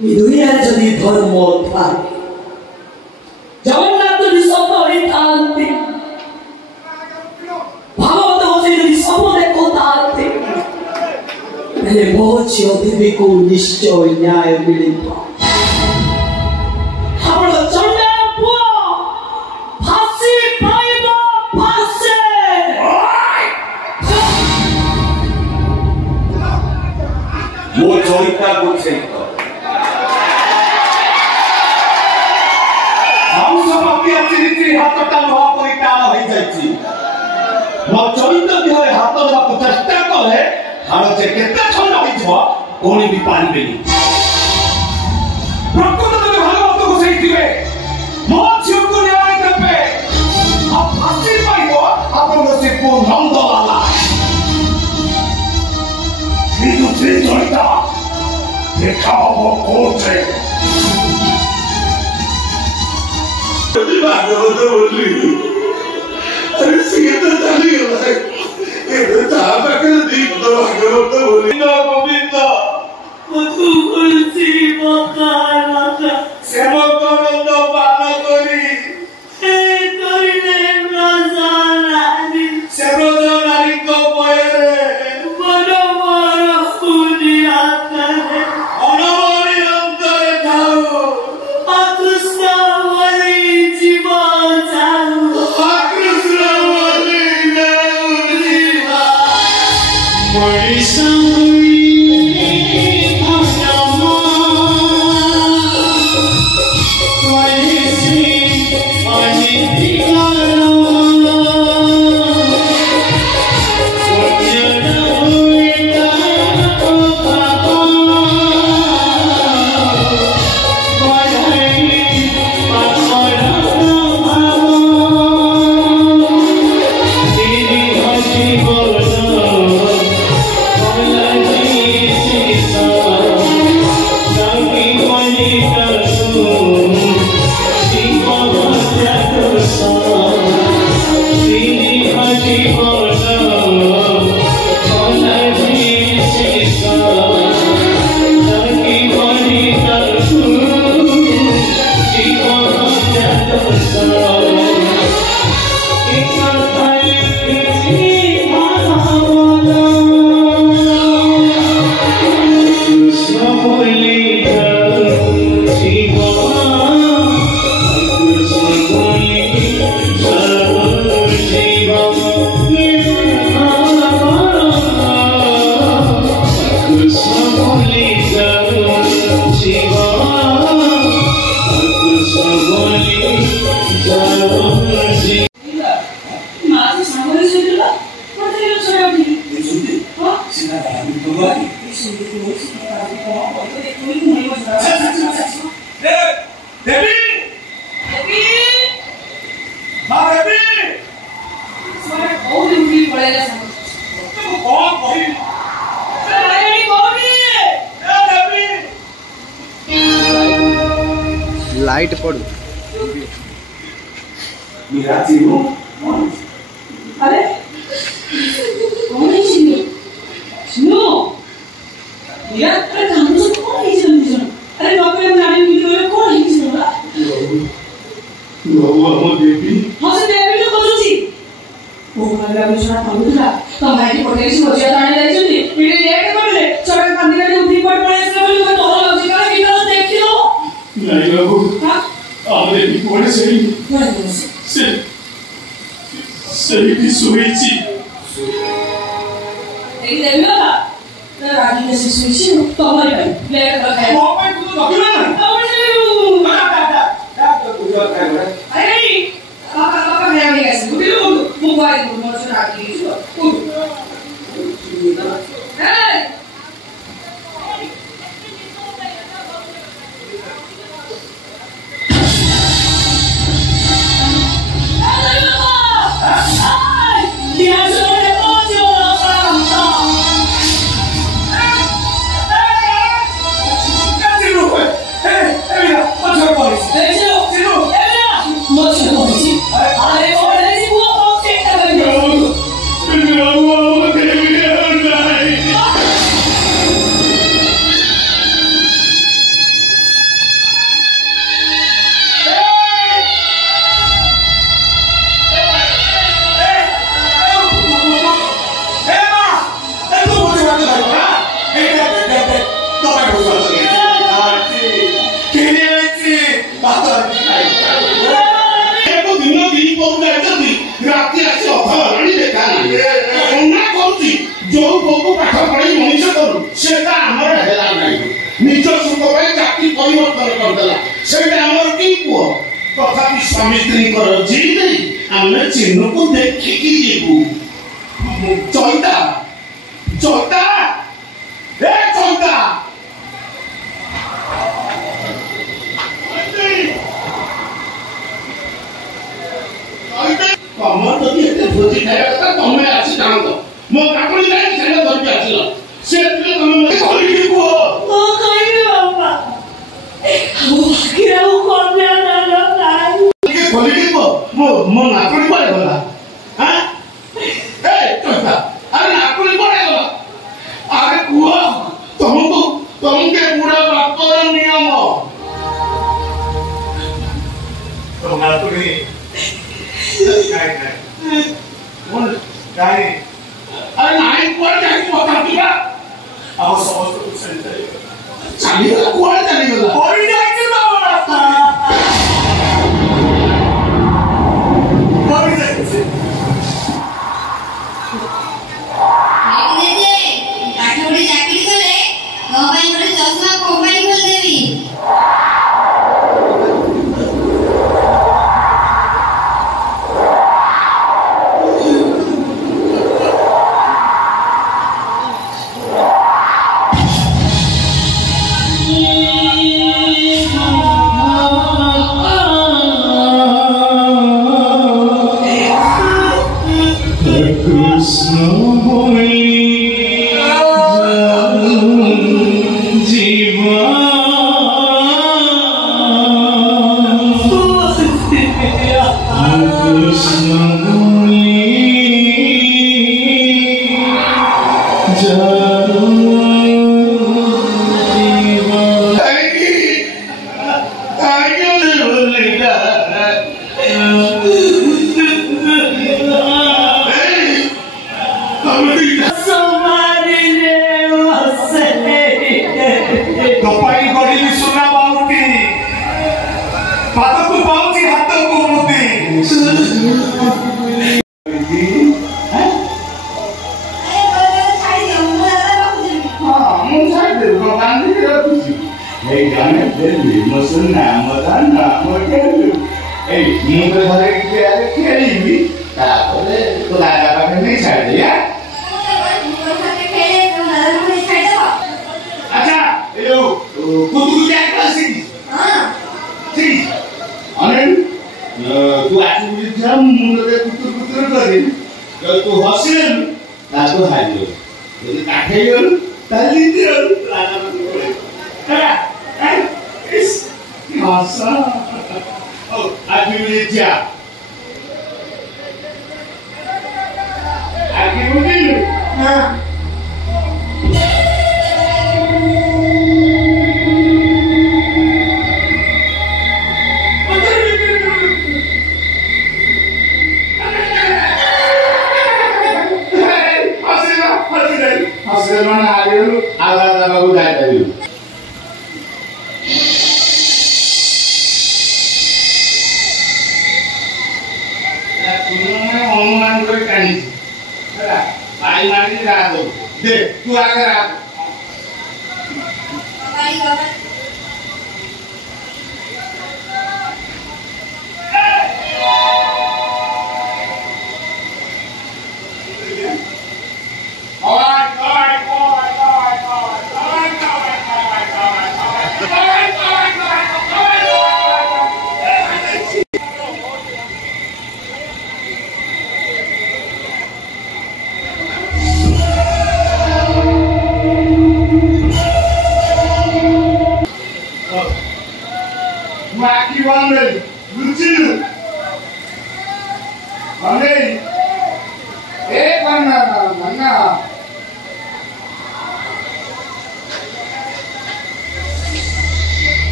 दुनिया जदि धर्म था जगन्नाथ जदि सब था भागवत जदि सब देखो था बहुत देवी को निश्चय न्याय मिलित वो चोरिता गुच्छे हम सब अपनी अतिरिक्त हाथ टान हुआ कोई टान हो जाती मो चोरिता दिहरे हाथ देवा को चेष्टा करे हाड़ जे केते ठंडा होई छो कोनी भी पानी बेनी प्रकृत में भागवत को सही दिवे मो छियो को न्याय करबे अब फांसी पाइबो आपन से को नंद वाला itu cerita dekau kote Bhagavat बोली अरे सीता चली गई ये ताप के दीप तो भागवत बोली ना गोविंद मधु कुलसी मकाना सेवक नंद पान करी ए करी ने राजानी सेवक नारी को पयरे लाइट पड़ू अरे कौन है शिनी सुनो यार अरे हम सब कौन है सुनो अरे बाप रे गाड़ी में वीडियो कौन है सुनो बाबू हम देवी हां से देवी तो कौन सी ओ माला मुझे पहुंचला तो भाई पटेल से बचिया ताने जाइछथि वीडियो लेट करले चढ़ कांदी गाड़ी उठी पड़ पड़े से बोली मैं तोरा लॉजिक का वीडियो देखियो नहीं बाबू हां आले भी कोने से सही की सुईची एक देवी होता ना राजी ने सुईची तो हमारी भाई लेट कर है वो पे तू तो ना और से डाक तो पूजा कर अरे पापा है नहीं ऐसे तू भी मोबाइल मोबाइल से राजी छो ए Hey, Emilia, what's your voice? Hey, Silo, दिन दी पहुंचाई राति आसी अधराणी देखा ना करुच्ची जो पुओ पाठ पढ़ी मनीष करू सेटा आमर हेला नहीं निज सुख जाति परिवर्तन करदेला सेटा आमर कि पुओ तथापि स्वामी स्त्री जी नहीं आम चिन्ह को देखिकी जीवु चैता चैता हे चैता तमर जदि एते भोजी खाया कथा तमे आसी जान तो मो काकड़ी नहीं खाया धरके आसिला से तमे मते कहली को ओ कहबे बाबा किरा कोन्या ना के कहली को मो नाकड़ी पड़े गला हां ए चोटा अरे नाकड़ी पड़े गला अरे कुआ तुमके पूरा बापर नियम तो नाकड़ी अरे नाई कुआर जाई पता पिया अब समस्त कुछ सही चली गला कुआर चली गला पड़ी जाई के बाबा पड़ी जाई से दे दे काठोड़ी चाकरी करे तो भाई करे चश्मा कंपनी खोल देबी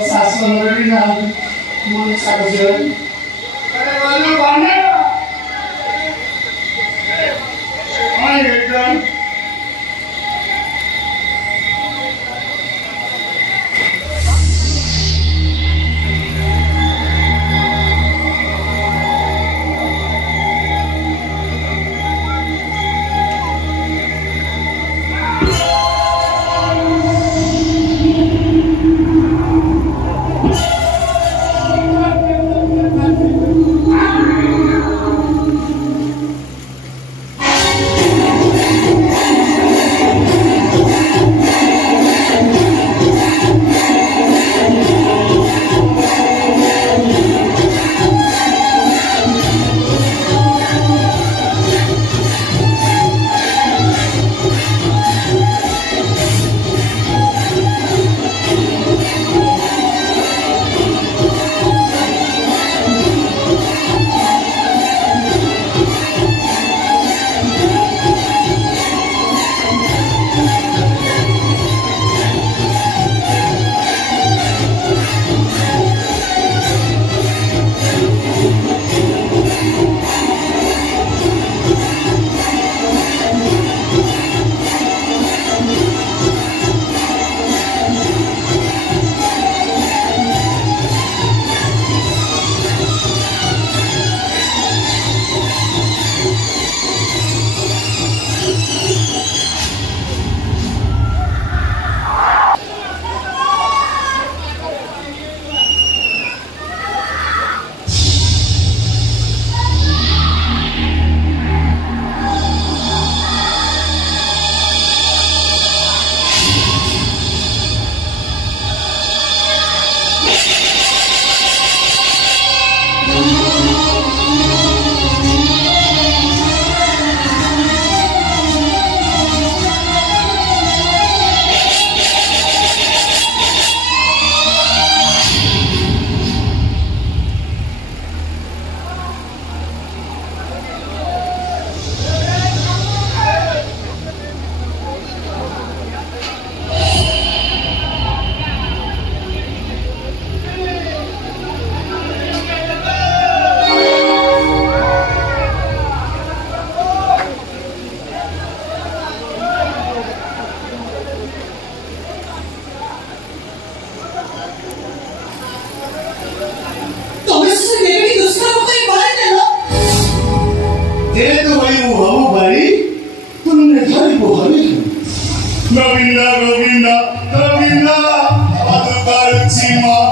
शासन Govinda, Govinda, Govinda, Adukar Chima.